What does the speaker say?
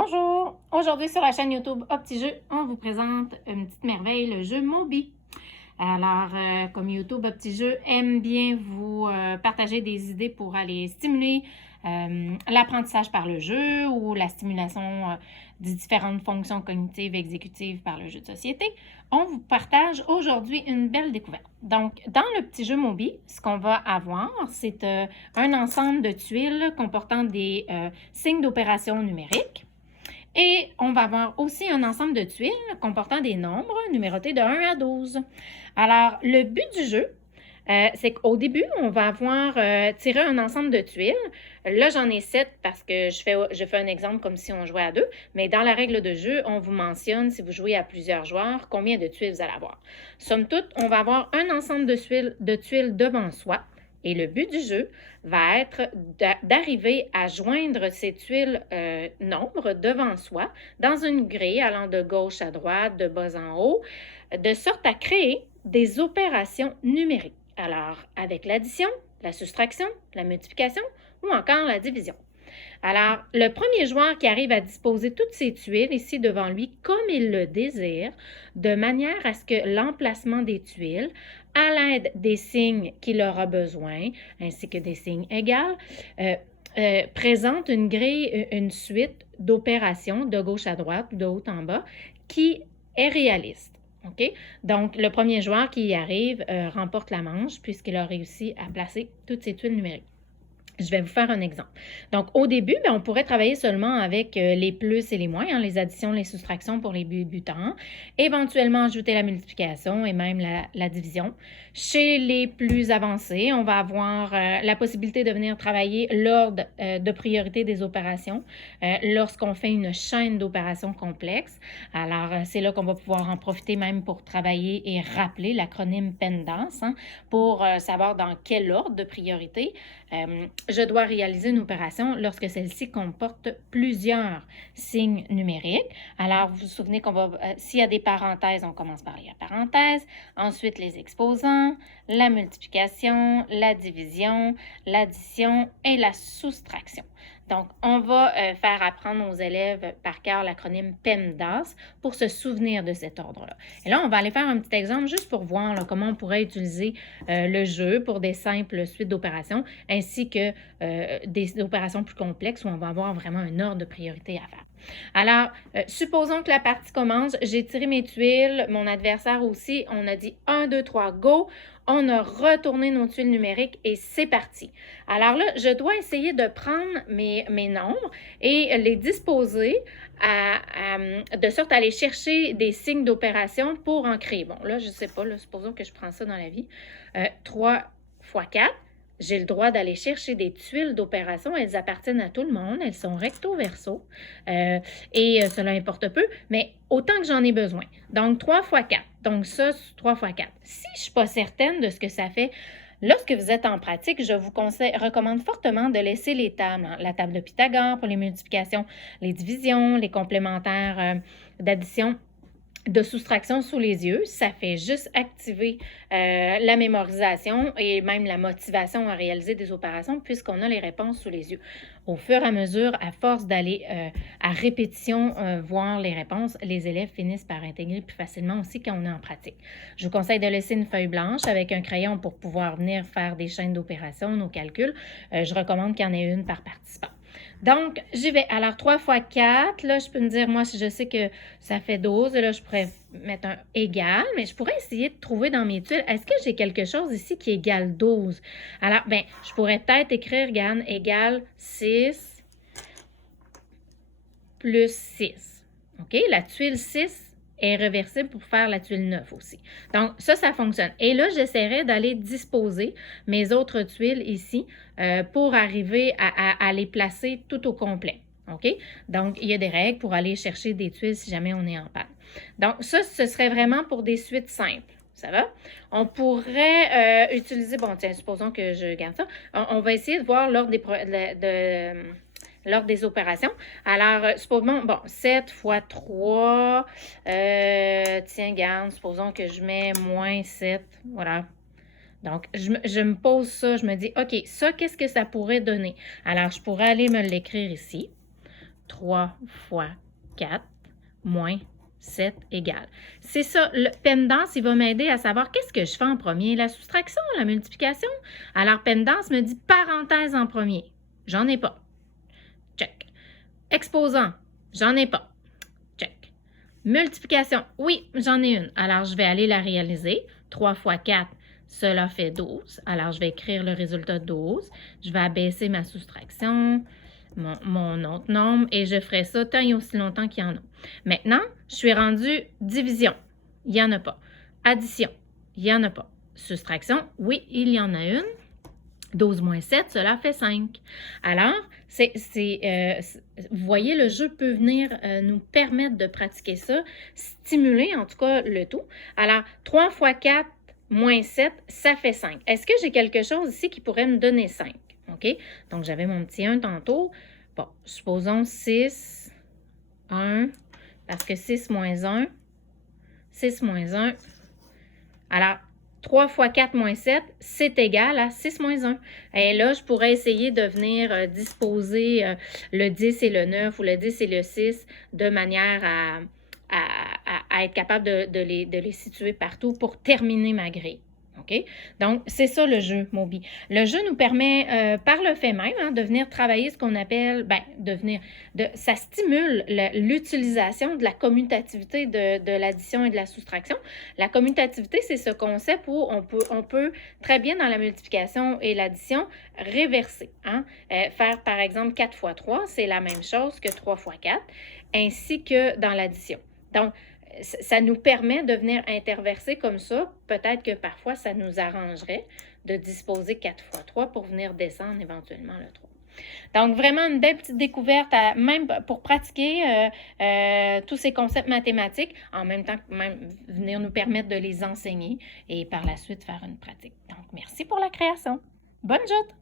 Bonjour! Aujourd'hui sur la chaîne YouTube OptiJeux, on vous présente une petite merveille, le jeu Moby. Alors, comme YouTube OptiJeux aime bien vous partager des idées pour aller stimuler l'apprentissage par le jeu ou la stimulation des différentes fonctions cognitives et exécutives par le jeu de société, on vous partage aujourd'hui une belle découverte. Donc, dans le petit jeu Moby, ce qu'on va avoir, c'est un ensemble de tuiles comportant des signes d'opération numériques. Et on va avoir aussi un ensemble de tuiles comportant des nombres numérotés de 1 à 12. Alors, le but du jeu, c'est qu'au début, on va avoir tiré un ensemble de tuiles. Là, j'en ai 7 parce que je fais un exemple comme si on jouait à 2. Mais dans la règle de jeu, on vous mentionne, si vous jouez à plusieurs joueurs, combien de tuiles vous allez avoir. Somme toute, on va avoir un ensemble de tuiles devant soi. Et le but du jeu va être d'arriver à joindre ces tuiles nombres devant soi dans une grille allant de gauche à droite, de bas en haut, de sorte à créer des opérations numériques. Alors, avec l'addition, la soustraction, la multiplication ou encore la division. Alors, le premier joueur qui arrive à disposer toutes ces tuiles ici devant lui comme il le désire, de manière à ce que l'emplacement des tuiles, à l'aide des signes qu'il aura besoin, ainsi que des signes égaux, présente une grille, une suite d'opérations de gauche à droite ou de haut en bas qui est réaliste. OK? Donc, le premier joueur qui y arrive remporte la manche puisqu'il a réussi à placer toutes ces tuiles numériques. Je vais vous faire un exemple. Donc, au début, on pourrait travailler seulement avec les plus et les moins, les additions, les soustractions pour les débutants, éventuellement ajouter la multiplication et même la division. Chez les plus avancés, on va avoir la possibilité de venir travailler l'ordre de priorité des opérations lorsqu'on fait une chaîne d'opérations complexes. Alors, c'est là qu'on va pouvoir en profiter même pour travailler et rappeler l'acronyme PEMDAS pour savoir dans quel ordre de priorité je dois réaliser une opération lorsque celle-ci comporte plusieurs signes numériques. Alors, vous vous souvenez qu'on va, s'il y a des parenthèses, on commence par les parenthèses, ensuite les exposants, la multiplication, la division, l'addition et la soustraction. Donc, on va faire apprendre aux élèves par cœur l'acronyme PEMDAS pour se souvenir de cet ordre-là. Et là, on va aller faire un petit exemple juste pour voir là, comment on pourrait utiliser le jeu pour des simples suites d'opérations ainsi que des opérations plus complexes où on va avoir vraiment un ordre de priorité à faire. Alors, supposons que la partie commence, j'ai tiré mes tuiles, mon adversaire aussi, on a dit 1, 2, 3, go! On a retourné nos tuiles numériques et c'est parti. Alors là, je dois essayer de prendre mes nombres et les disposer de sorte à aller chercher des signes d'opération pour en créer. Bon, là, je ne sais pas, là, supposons que je prends ça dans la vie. 3 fois 4. J'ai le droit d'aller chercher des tuiles d'opération. Elles appartiennent à tout le monde. Elles sont recto-verso. Et cela importe peu, mais autant que j'en ai besoin. Donc, 3 fois 4. Donc, ça, 3 fois 4. Si je ne suis pas certaine de ce que ça fait, lorsque vous êtes en pratique, je vous recommande fortement de laisser les tables. La table de Pythagore pour les multiplications, les divisions, les complémentaires d'addition, de soustraction sous les yeux. Ça fait juste activer la mémorisation et même la motivation à réaliser des opérations puisqu'on a les réponses sous les yeux. Au fur et à mesure, à force d'aller à répétition voir les réponses, les élèves finissent par intégrer plus facilement aussi quand on est en pratique. Je vous conseille de laisser une feuille blanche avec un crayon pour pouvoir venir faire des chaînes d'opérations, nos calculs. Je recommande qu'il y en ait une par participant. Donc, j'y vais. Alors, 3 fois 4, là, je peux me dire, moi, si je sais que ça fait 12, là, je pourrais mettre un égal, mais je pourrais essayer de trouver dans mes tuiles, est-ce que j'ai quelque chose ici qui égale 12? Alors, bien, je pourrais peut-être écrire, regarde, égale 6 plus 6. OK? La tuile 6 est réversible pour faire la tuile 9 aussi. Donc, ça fonctionne. Et là, j'essaierai d'aller disposer mes autres tuiles ici pour arriver à les placer tout au complet. OK? Donc, il y a des règles pour aller chercher des tuiles si jamais on est en panne. Donc, ça, ce serait vraiment pour des suites simples. Ça va? On pourrait utiliser, bon, tiens, supposons que je garde ça. On va essayer de voir l'ordre des opérations. Alors, supposons, bon, 7 fois 3, tiens, garde, supposons que je mets moins 7, voilà. Donc, je me pose ça, je me dis, OK, ça, qu'est-ce que ça pourrait donner? Alors, je pourrais aller me l'écrire ici. 3 fois 4 moins 7 égale. C'est ça, le PEMDAS, il va m'aider à savoir qu'est-ce que je fais en premier, la soustraction, la multiplication. Alors, PEMDAS me dit parenthèse en premier. J'en ai pas. Check. Exposant, j'en ai pas. Check. Multiplication, oui, j'en ai une. Alors, je vais aller la réaliser. 3 fois 4, cela fait 12. Alors, je vais écrire le résultat de 12. Je vais abaisser ma soustraction, mon autre nombre, et je ferai ça tant et aussi longtemps qu'il y en a. Maintenant, je suis rendue division. Il n'y en a pas. Addition, il n'y en a pas. Soustraction, oui, il y en a une. 12 moins 7, cela fait 5. Alors, vous voyez, le jeu peut venir nous permettre de pratiquer ça, stimuler en tout cas le tout. Alors, 3 fois 4 moins 7, ça fait 5. Est-ce que j'ai quelque chose ici qui pourrait me donner 5? OK? Donc, j'avais mon petit 1 tantôt. Bon, supposons 6, 1, parce que 6 moins 1, 6 moins 1. Alors, 3 fois 4 moins 7, c'est égal à 6 moins 1. Et là, je pourrais essayer de venir disposer le 10 et le 9 ou le 10 et le 6 de manière à être capable de les situer partout pour terminer ma grille. OK? Donc, c'est ça le jeu Mobi. Le jeu nous permet, par le fait même, de venir travailler ce qu'on appelle, ça stimule l'utilisation de la commutativité de l'addition et de la soustraction. La commutativité, c'est ce concept où on peut très bien dans la multiplication et l'addition réverser. Faire, par exemple, 4 fois 3, c'est la même chose que 3 fois 4, ainsi que dans l'addition. Donc, ça nous permet de venir interverser comme ça. Peut-être que parfois, ça nous arrangerait de disposer 4 fois 3 pour venir descendre éventuellement le 3. Donc, vraiment une belle petite découverte, même pour pratiquer tous ces concepts mathématiques, en même temps que même venir nous permettre de les enseigner et par la suite faire une pratique. Donc, merci pour la création. Bonne joute!